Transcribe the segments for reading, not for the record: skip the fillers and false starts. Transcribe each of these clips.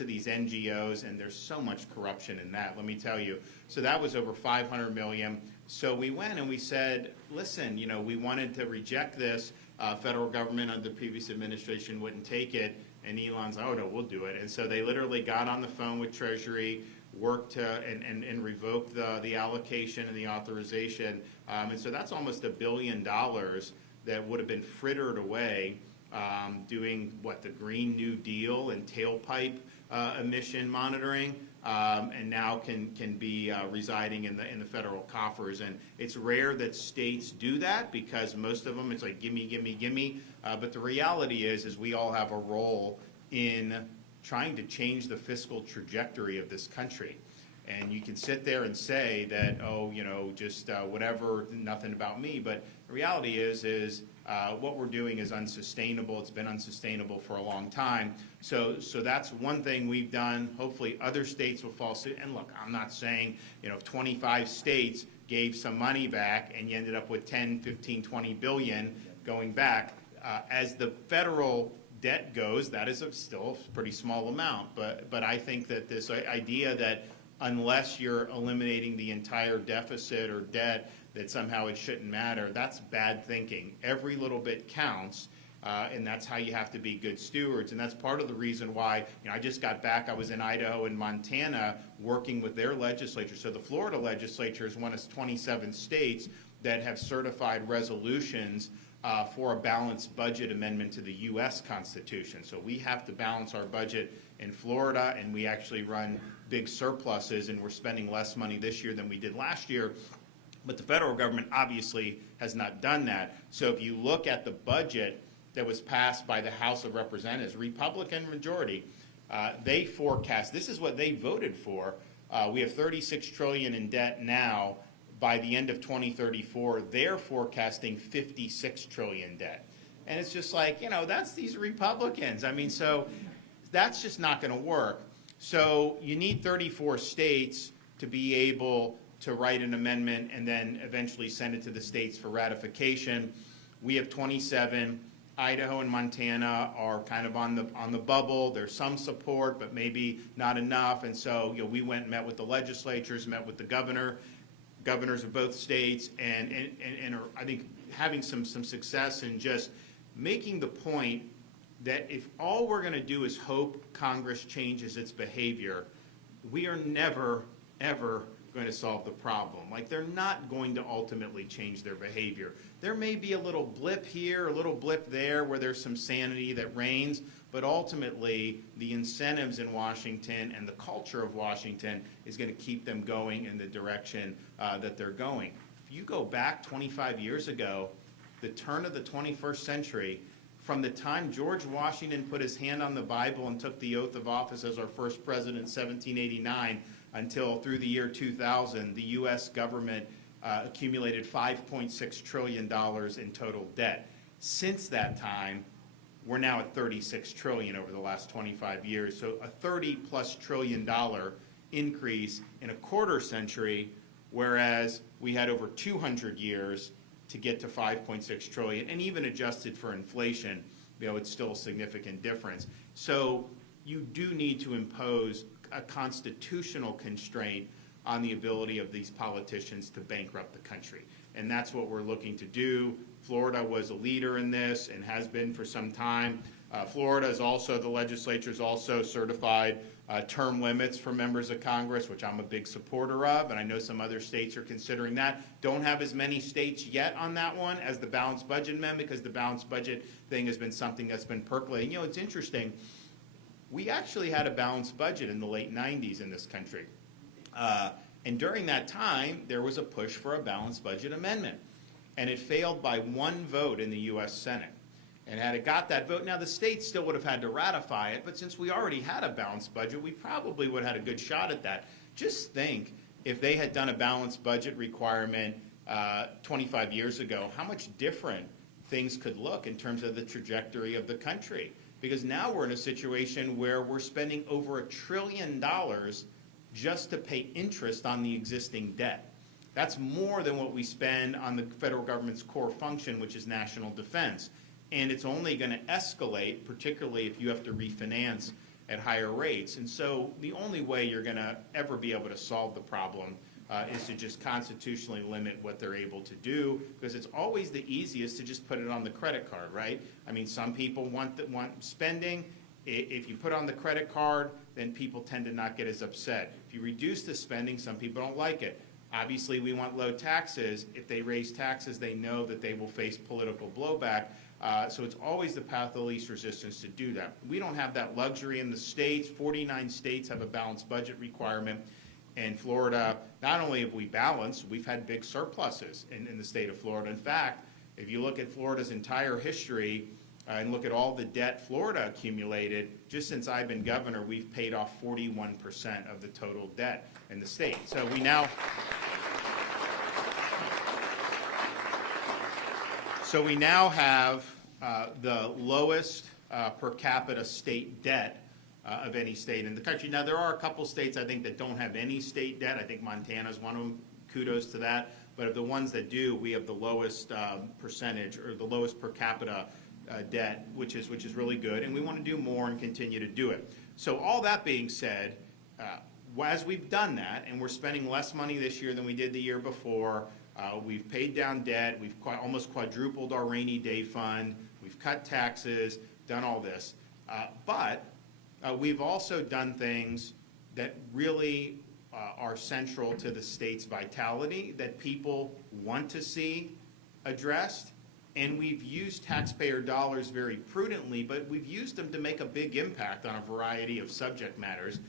to these NGOs, and there's so much corruption in that, let me tell you. So that was over $500 million. So we went and we said, listen, you know, we wanted to reject this. Federal government under the previous administration wouldn't take it. And Elon's like, oh, no, we'll do it. And so they literally got on the phone with Treasury, worked to, and revoked the allocation and the authorization. And so that's almost $1 billion that would have been frittered away doing, what, the Green New Deal and tailpipe emission monitoring, and now can be residing in the federal coffers. And it's rare that states do that because most of them, it's like, gimme, gimme, gimme. But the reality is we all have a role in trying to change the fiscal trajectory of this country. And you can sit there and say that, oh, you know, just whatever, nothing about me. But the reality is what we're doing is unsustainable. It's been unsustainable for a long time. So that's one thing we've done. Hopefully other states will follow suit. And look, I'm not saying, you know, if 25 states gave some money back and you ended up with 10, 15, 20 billion going back, as the federal debt goes, that is still a pretty small amount. But I think that this idea that unless you're eliminating the entire deficit or debt, that somehow it shouldn't matter, that's bad thinking. Every little bit counts, and that's how you have to be good stewards. And that's part of the reason why, you know, I just got back, I was in Idaho and Montana working with their legislature. So the Florida legislature is one of 27 states that have certified resolutions for a balanced budget amendment to the U.S. Constitution. So we have to balance our budget in Florida, and we actually run big surpluses, and we're spending less money this year than we did last year. But the federal government obviously has not done that. So if you look at the budget that was passed by the House of Representatives, Republican majority, they forecast, this is what they voted for. We have $36 trillion in debt now. By the end of 2034, they're forecasting $56 trillion debt. And it's just like, you know, that's these Republicans. I mean, so that's just not going to work. So you need 34 states to be able to write an amendment and then eventually send it to the states for ratification. We have 27. Idaho and Montana are kind of on the bubble. There's some support, but maybe not enough. And so, you know, we went and met with the legislatures, met with the governors of both states, and are, I think, having some success in just making the point that if all we're going to do is hope Congress changes its behavior, we are never, ever going to solve the problem. Like, they're not going to ultimately change their behavior. There may be a little blip here, a little blip there where there's some sanity that reigns, but ultimately the incentives in Washington and the culture of Washington is going to keep them going in the direction that they're going. If you go back 25 years ago, the turn of the 21st century, from the time George Washington put his hand on the Bible and took the oath of office as our first president in 1789 until through the year 2000, the U.S. government accumulated $5.6 trillion in total debt. Since that time, we're now at $36 trillion over the last 25 years. So a $30+ trillion increase in a quarter century, whereas we had over 200 years to get to 5.6 trillion, and even adjusted for inflation, you know, it's still a significant difference. So you do need to impose a constitutional constraint on the ability of these politicians to bankrupt the country. And that's what we're looking to do. Florida was a leader in this and has been for some time. Florida is also, the legislature is also certified term limits for members of Congress, which I'm a big supporter of, and I know some other states are considering that. Don't have as many states yet on that one as the balanced budget amendment, because the balanced budget thing has been something that's been percolating. You know, it's interesting. We actually had a balanced budget in the late 90s in this country. And during that time, there was a push for a balanced budget amendment. And it failed by one vote in the U.S. Senate. And had it got that vote, now the states still would have had to ratify it, but since we already had a balanced budget, we probably would have had a good shot at that. Just think, if they had done a balanced budget requirement 25 years ago, how much different things could look in terms of the trajectory of the country. Because now we're in a situation where we're spending over $1 trillion just to pay interest on the existing debt. That's more than what we spend on the federal government's core function, which is national defense. And it's only going to escalate, particularly if you have to refinance at higher rates. And so the only way you're going to ever be able to solve the problem is to just constitutionally limit what they're able to do, because it's always the easiest to just put it on the credit card, right? I mean, some people want spending. If you put on the credit card, then people tend to not get as upset. If you reduce the spending, some people don't like it. Obviously, we want low taxes. If they raise taxes, they know that they will face political blowback. So it's always the path of least resistance to do that. We don't have that luxury in the states. 49 states have a balanced budget requirement. And Florida, not only have we balanced, we've had big surpluses in the state of Florida. In fact, if you look at Florida's entire history and look at all the debt Florida accumulated, just since I've been governor, we've paid off 41% of the total debt in the state. So we now have the lowest per capita state debt of any state in the country. Now, there are a couple states, I think, that don't have any state debt. I think Montana's one of them. Kudos to that. But of the ones that do, we have the lowest percentage, or the lowest per capita debt, which is really good. And we want to do more and continue to do it. So all that being said, as we've done that, and we're spending less money this year than we did the year before, we've paid down debt, we've almost quadrupled our rainy day fund, we've cut taxes, done all this. But we've also done things that really are central to the state's vitality, that people want to see addressed. And we've used taxpayer dollars very prudently, but we've used them to make a big impact on a variety of subject matters.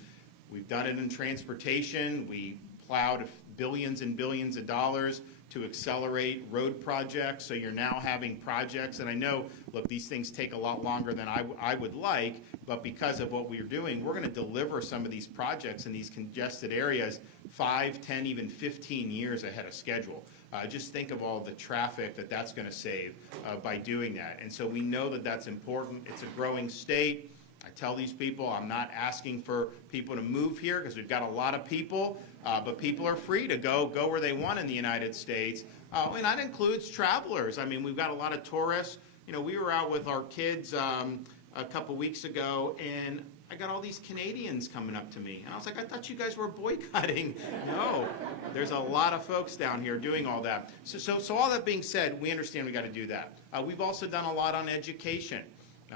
We've done it in transportation. We plowed billions and billions of dollars to accelerate road projects. So you're now having projects, and I know, look, these things take a lot longer than I would like, but because of what we're doing, we're going to deliver some of these projects in these congested areas 5, 10, even 15 years ahead of schedule. Just think of all the traffic that's going to save by doing that. And so we know that that's important. It's a growing state. I tell these people I'm not asking for people to move here because we've got a lot of people, but people are free to go where they want in the United States. And that includes travelers. I mean, we've got a lot of tourists. You know, we were out with our kids a couple weeks ago, and I got all these Canadians coming up to me. And I was like, I thought you guys were boycotting. No, there's a lot of folks down here doing all that. So all that being said, we understand we got to do that. We've also done a lot on education.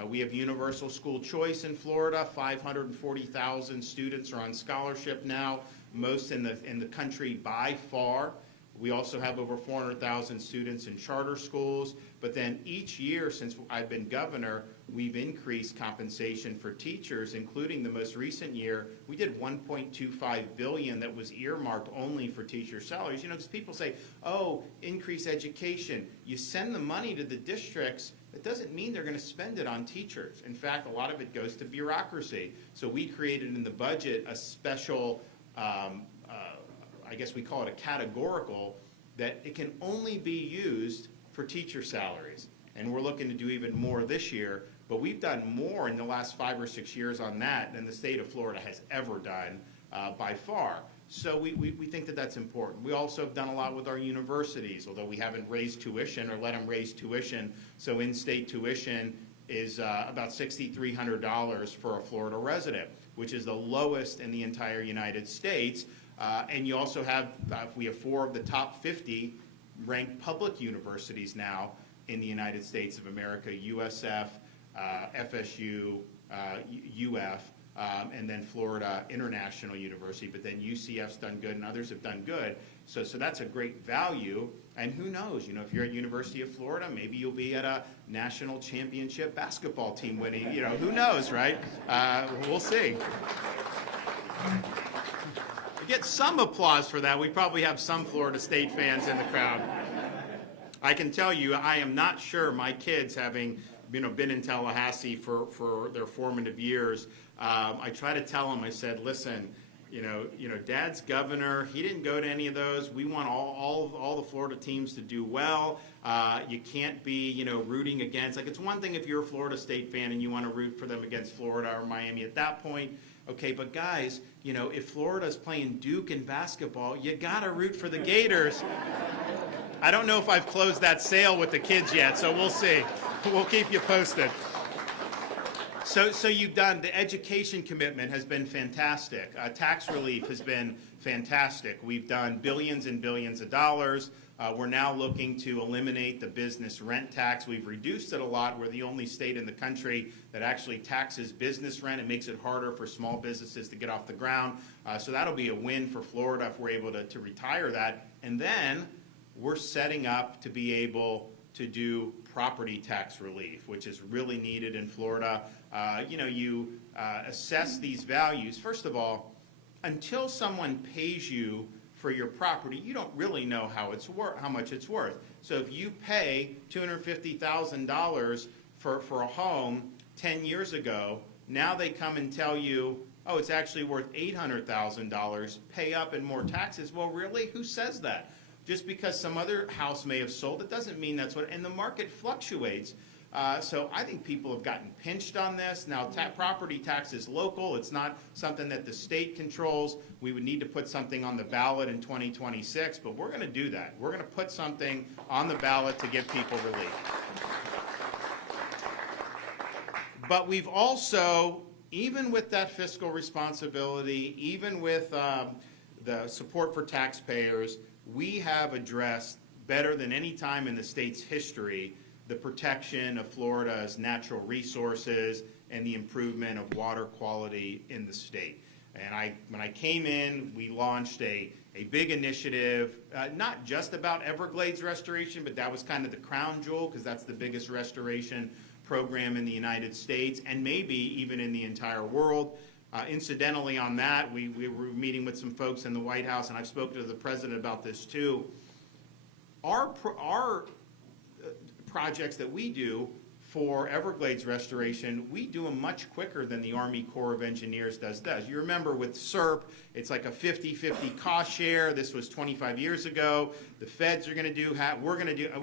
We have universal school choice in Florida. 540,000 students are on scholarship now, most in the country by far. We also have over 400,000 students in charter schools. But then each year since I've been governor, we've increased compensation for teachers, including the most recent year. We did $1.25 billion that was earmarked only for teacher salaries. You know, because people say, oh, increase education. You send the money to the districts. It doesn't mean they're going to spend it on teachers. In fact, a lot of it goes to bureaucracy. So we created in the budget a special, I guess we call it a categorical, that it can only be used for teacher salaries. And we're looking to do even more this year. But we've done more in the last 5 or 6 years on that than the state of Florida has ever done by far. So we think that that's important. We also have done a lot with our universities, although we haven't raised tuition or let them raise tuition. So in-state tuition is about $6,300 for a Florida resident, which is the lowest in the entire United States. And you also have, we have 4 of the top 50 ranked public universities now in the United States of America: USF, FSU, UF, and then Florida International University. But then UCF's done good, and others have done good. So that's a great value. And who knows? You know, if you're at University of Florida, maybe you'll be at a national championship basketball team winning. You know, who knows, right? We'll see. We get some applause for that. We probably have some Florida State fans in the crowd. I can tell you, I am not sure my kids, having been in Tallahassee for their formative years, I try to tell them, I said, listen, you know, Dad's governor, he didn't go to any of those. We want all the Florida teams to do well. You can't be, rooting against, like, it's one thing if you're a Florida State fan and you want to root for them against Florida or Miami at that point. Okay, but guys, if Florida's playing Duke in basketball, you got to root for the Gators. I don't know if I've closed that sale with the kids yet, so we'll see. We'll keep you posted. So you've done, the education commitment has been fantastic. Tax relief has been fantastic. We've done billions and billions of dollars. We're now looking to eliminate the business rent tax. We've reduced it a lot. We're the only state in the country that actually taxes business rent. It makes it harder for small businesses to get off the ground. So that'll be a win for Florida if we're able to retire that. And then we're setting up to be able to do property tax relief, which is really needed in Florida. You assess these values. First of all, until someone pays you for your property, you don't really know how much it's worth. So if you pay $250,000 for a home 10 years ago, now they come and tell you, oh, it's actually worth $800,000, pay up in more taxes. Well, really? Who says that? Just because some other house may have sold, it doesn't mean that's what, and the market fluctuates. So I think people have gotten pinched on this. Now, property tax is local. It's not something that the state controls. We would need to put something on the ballot in 2026, but we're going to do that. We're going to put something on the ballot to give people relief. But we've also, even with that fiscal responsibility, even with the support for taxpayers, we have addressed better than any time in the state's history the protection of Florida's natural resources and the improvement of water quality in the state. And when I came in, we launched a big initiative, not just about Everglades restoration, but that was kind of the crown jewel because that's the biggest restoration program in the United States and maybe even in the entire world. Incidentally on that, we were meeting with some folks in the White House, and I've spoken to the president about this too. Our projects that we do for Everglades restoration, we do them much quicker than the Army Corps of Engineers does. You remember with SERP, it's like a 50-50 cost share. This was 25 years ago. The feds are going to do,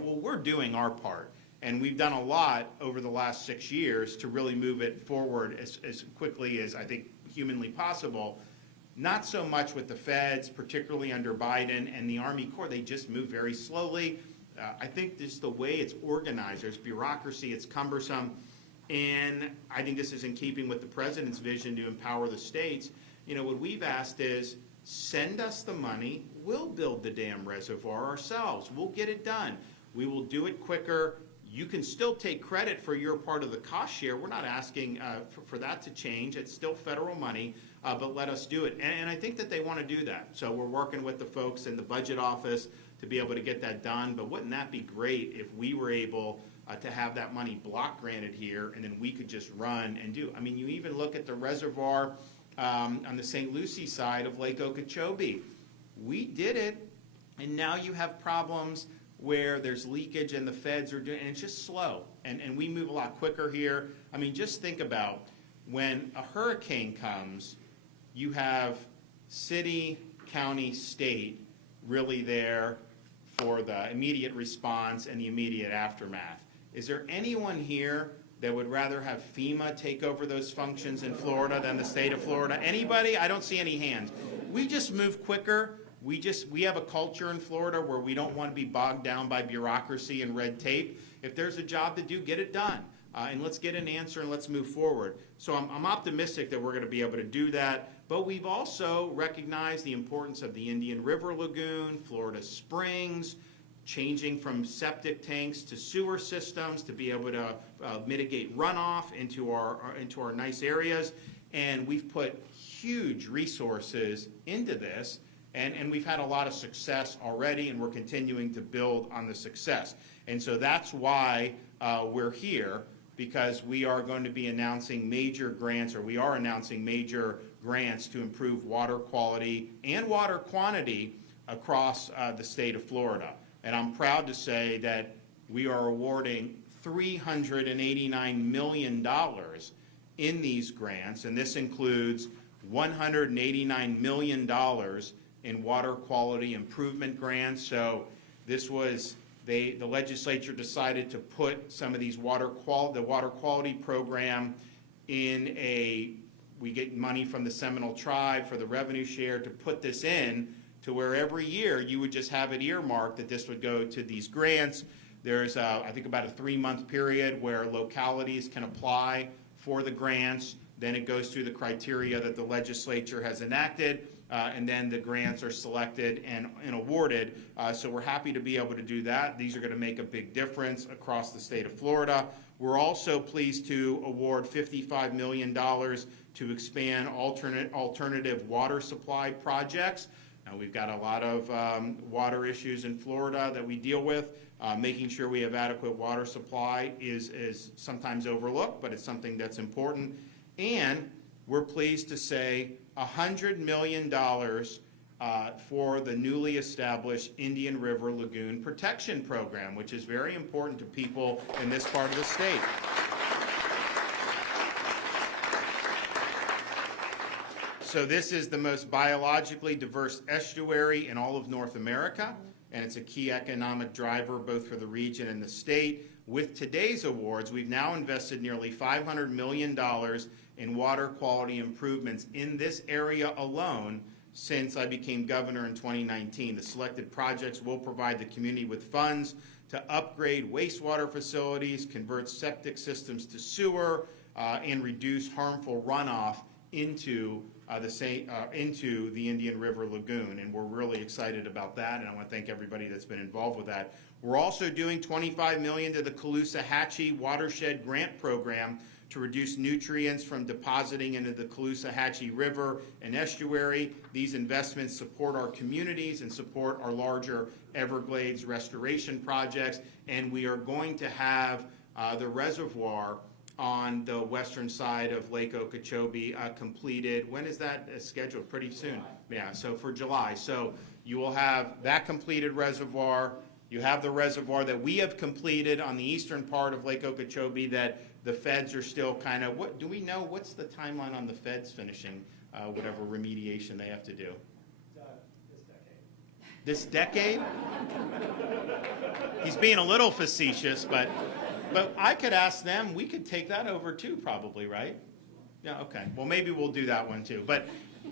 we're doing our part. And we've done a lot over the last 6 years to really move it forward as quickly as I think humanly possible. Not so much with the feds, particularly under Biden and the Army Corps. They just move very slowly. I think this the way it's organized. There's bureaucracy, it's cumbersome, and I think this is in keeping with the president's vision to empower the states. What we've asked is, send us the money, we'll build the dam reservoir ourselves, we'll get it done. We will do it quicker. You can still take credit for your part of the cost share. We're not asking for that to change. It's still federal money, but let us do it. And I think that they want to do that. So we're working with the folks in the budget office to be able to get that done. But wouldn't that be great if we were able to have that money block granted here and then we could just run and do? I mean, you even look at the reservoir on the St. Lucie side of Lake Okeechobee. We did it, and now you have problems where there's leakage and the feds are doing, and it's just slow. And we move a lot quicker here. I mean, just think about when a hurricane comes, you have city, county, state really there for the immediate response and the immediate aftermath. Is there anyone here that would rather have FEMA take over those functions in Florida than the state of Florida? Anybody? I don't see any hands. We just move quicker. We have a culture in Florida where we don't want to be bogged down by bureaucracy and red tape. If there's a job to do, get it done. And let's get an answer and let's move forward. So I'm optimistic that we're going to be able to do that. But we've also recognized the importance of the Indian River Lagoon, Florida Springs, changing from septic tanks to sewer systems to be able to mitigate runoff into our nice areas. And we've put huge resources into this. And we've had a lot of success already, and we're continuing to build on the success. And so that's why we're here, because we are going to be announcing major grants, or we are announcing major grants to improve water quality and water quantity across the state of Florida. And I'm proud to say that we are awarding $389 million in these grants, and this includes $189 million in water quality improvement grants. So this was, the legislature decided to put some of these the water quality program in we get money from the Seminole Tribe for the revenue share to put this in to where every year you would just have it earmarked that this would go to these grants. There's, I think, about a 3-month period where localities can apply for the grants. Then it goes through the criteria that the legislature has enacted, and then the grants are selected and awarded. So we're happy to be able to do that. These are going to make a big difference across the state of Florida. We're also pleased to award $55 million to expand alternative water supply projects. Now, we've got a lot of water issues in Florida that we deal with. Making sure we have adequate water supply is sometimes overlooked, but it's something that's important. And we're pleased to say $100 million for the newly established Indian River Lagoon Protection Program, which is very important to people in this part of the state. So this is the most biologically diverse estuary in all of North America, and it's a key economic driver both for the region and the state. With today's awards, we've now invested nearly $500 million in water quality improvements in this area alone since I became governor in 2019. The selected projects will provide the community with funds to upgrade wastewater facilities, convert septic systems to sewer, and reduce harmful runoff into the Indian River Lagoon, and we're really excited about that, and I want to thank everybody that's been involved with that. We're also doing $25 million to the Caloosahatchee Watershed Grant Program to reduce nutrients from depositing into the Caloosahatchee River and estuary. These investments support our communities and support our larger Everglades restoration projects, and we are going to have the reservoir on the western side of Lake Okeechobee completed. When is that scheduled? Pretty soon. Yeah, so for July. So you will have that completed reservoir. You have the reservoir that we have completed on the eastern part of Lake Okeechobee that the feds are still kind of, what do we know? What's the timeline on the feds finishing whatever remediation they have to do? This decade? He's being a little facetious, but I could ask them. We could take that over too, probably, right? Yeah, okay. Well, maybe we'll do that one too. But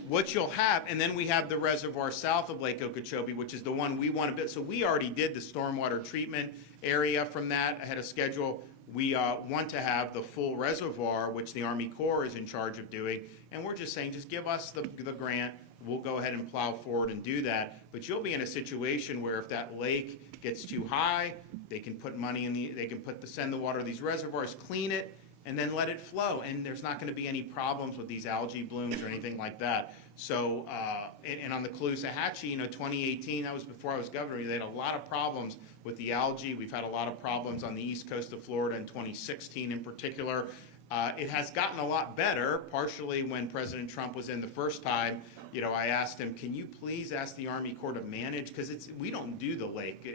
what you'll have, and then we have the reservoir south of Lake Okeechobee, which is the one we want to build. So we already did the stormwater treatment area from that ahead of schedule. We want to have the full reservoir, which the Army Corps is in charge of doing. And we're just saying, just give us the grant. We'll go ahead and plow forward and do that. But you'll be in a situation where if that lake gets too high, they can put money in send the water to these reservoirs, clean it, and then let it flow. And there's not going to be any problems with these algae blooms or anything like that. So, and on the Caloosahatchee, 2018, that was before I was governor, they had a lot of problems with the algae. We've had a lot of problems on the east coast of Florida in 2016 in particular. It has gotten a lot better, partially when President Trump was in the first time. I asked him, can you please ask the Army Corps to manage, because we don't do the lake.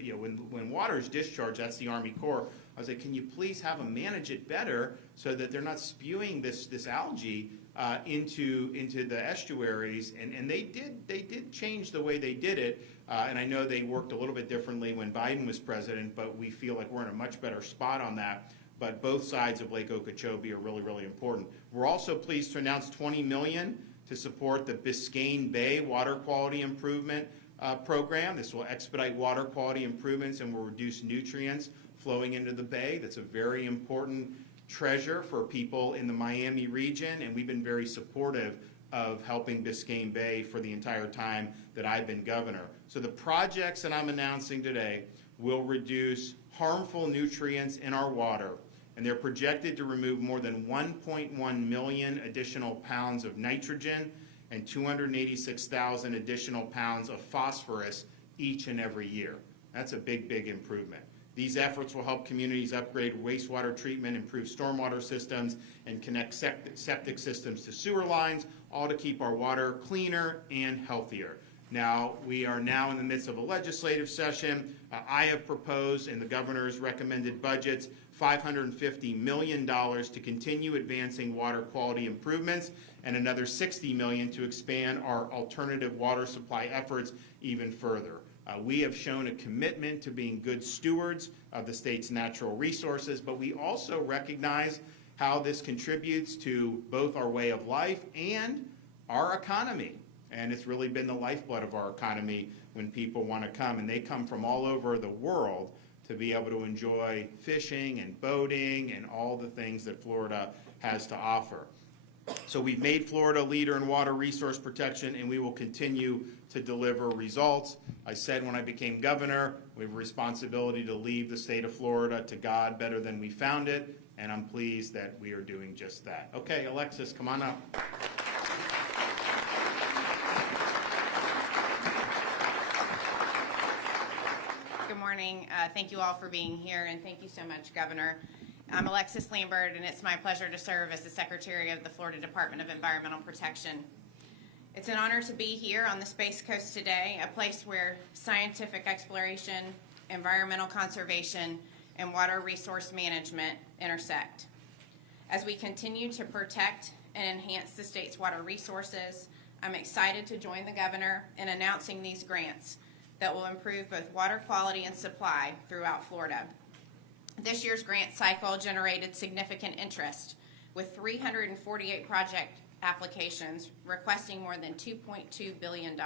When water is discharged, that's the Army Corps. I was like, can you please have them manage it better so that they're not spewing this algae into the estuaries? And they did change the way they did it. And I know they worked a little bit differently when Biden was president, but we feel like we're in a much better spot on that. But both sides of Lake Okeechobee are really, really important. We're also pleased to announce $20 million to support the Biscayne Bay Water Quality Improvement Program. This will expedite water quality improvements and will reduce nutrients flowing into the bay. That's a very important treasure for people in the Miami region, and we've been very supportive of helping Biscayne Bay for the entire time that I've been governor. So the projects that I'm announcing today will reduce harmful nutrients in our water, and they're projected to remove more than 1.1 million additional pounds of nitrogen and 286,000 additional pounds of phosphorus each and every year. That's a big, big improvement. These efforts will help communities upgrade wastewater treatment, improve stormwater systems, and connect septic systems to sewer lines, all to keep our water cleaner and healthier. Now, we are now in the midst of a legislative session. I have proposed in the governor's recommended budgets $550 million to continue advancing water quality improvements and another $60 million to expand our alternative water supply efforts even further. We have shown a commitment to being good stewards of the state's natural resources, but we also recognize how this contributes to both our way of life and our economy. And it's really been the lifeblood of our economy when people want to come, and they come from all over the world to be able to enjoy fishing and boating and all the things that Florida has to offer. So we've made Florida a leader in water resource protection, and we will continue to deliver results. I said when I became governor, we have a responsibility to leave the state of Florida to God better than we found it, and I'm pleased that we are doing just that. Okay, Alexis, come on up. Good morning. Thank you all for being here, and thank you so much, Governor. I'm Alexis Lambert, and it's my pleasure to serve as the Secretary of the Florida Department of Environmental Protection. It's an honor to be here on the Space Coast today, a place where scientific exploration, environmental conservation, and water resource management intersect. As we continue to protect and enhance the state's water resources, I'm excited to join the Governor in announcing these grants that will improve both water quality and supply throughout Florida. This year's grant cycle generated significant interest, with 348 project applications requesting more than $2.2 billion.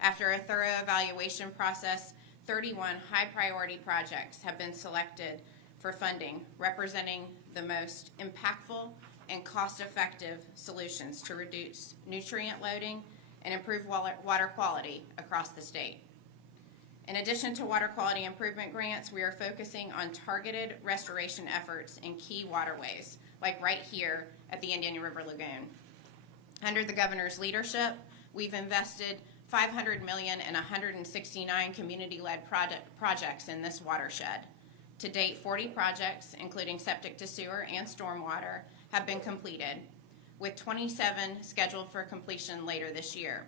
After a thorough evaluation process, 31 high-priority projects have been selected for funding, representing the most impactful and cost-effective solutions to reduce nutrient loading and improve water quality across the state. In addition to water quality improvement grants, we are focusing on targeted restoration efforts in key waterways, like right here at the Indian River Lagoon. Under the Governor's leadership, we've invested $500 million in 169 community-led projects in this watershed. To date, 40 projects, including septic to sewer and stormwater, have been completed, with 27 scheduled for completion later this year.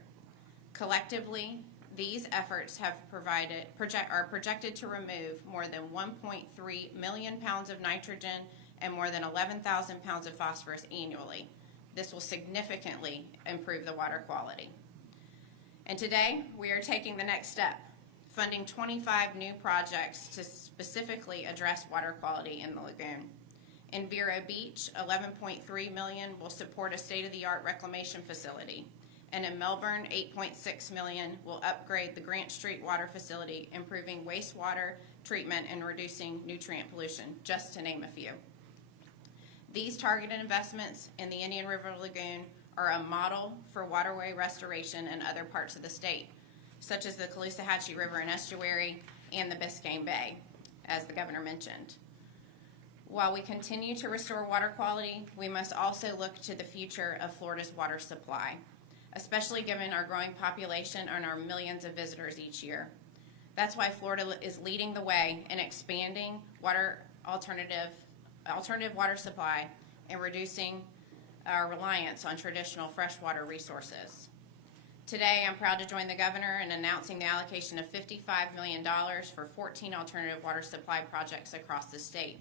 Collectively, these efforts have are projected to remove more than 1.3 million pounds of nitrogen and more than 11,000 pounds of phosphorus annually. This will significantly improve the water quality. And today, we are taking the next step, funding 25 new projects to specifically address water quality in the lagoon. In Vero Beach, $11.3 million will support a state-of-the-art reclamation facility. And in Melbourne, $8.6 million will upgrade the Grant Street water facility, improving wastewater treatment and reducing nutrient pollution, just to name a few. These targeted investments in the Indian River Lagoon are a model for waterway restoration in other parts of the state, such as the Caloosahatchee River and Estuary and the Biscayne Bay, as the Governor mentioned. While we continue to restore water quality, we must also look to the future of Florida's water supply, especially given our growing population and our millions of visitors each year. That's why Florida is leading the way in expanding alternative water supply and reducing our reliance on traditional freshwater resources. Today, I'm proud to join the Governor in announcing the allocation of $55 million for 14 alternative water supply projects across the state,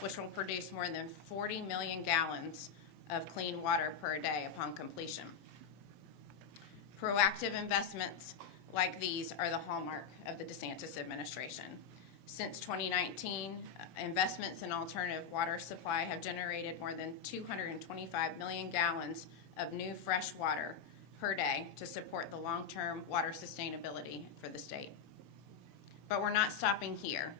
which will produce more than 40 million gallons of clean water per day upon completion. Proactive investments like these are the hallmark of the DeSantis administration. Since 2019, investments in alternative water supply have generated more than 225 million gallons of new fresh water per day to support the long-term water sustainability for the state. But we're not stopping here.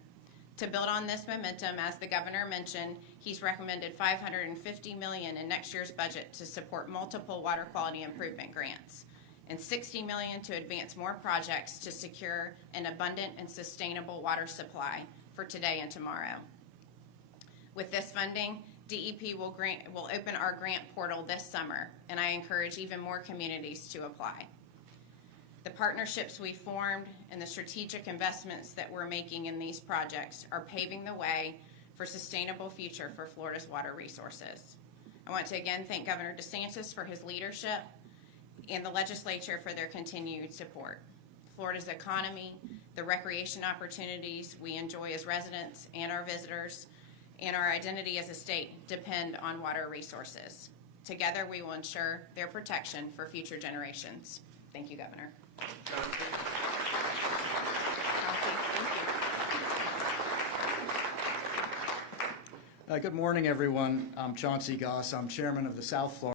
To build on this momentum, as the Governor mentioned, he's recommended $550 million in next year's budget to support multiple water quality improvement grants, and $60 million to advance more projects to secure an abundant and sustainable water supply for today and tomorrow. With this funding, DEP will open our grant portal this summer, and I encourage even more communities to apply. The partnerships we formed and the strategic investments that we're making in these projects are paving the way for a sustainable future for Florida's water resources. I want to again thank Governor DeSantis for his leadership and the legislature for their continued support. Florida's economy, the recreation opportunities we enjoy as residents and our visitors, and our identity as a state depend on water resources. Together, we will ensure their protection for future generations. Thank you, Governor. Good morning, everyone. I'm Chauncey Goss. I'm chairman of the South Florida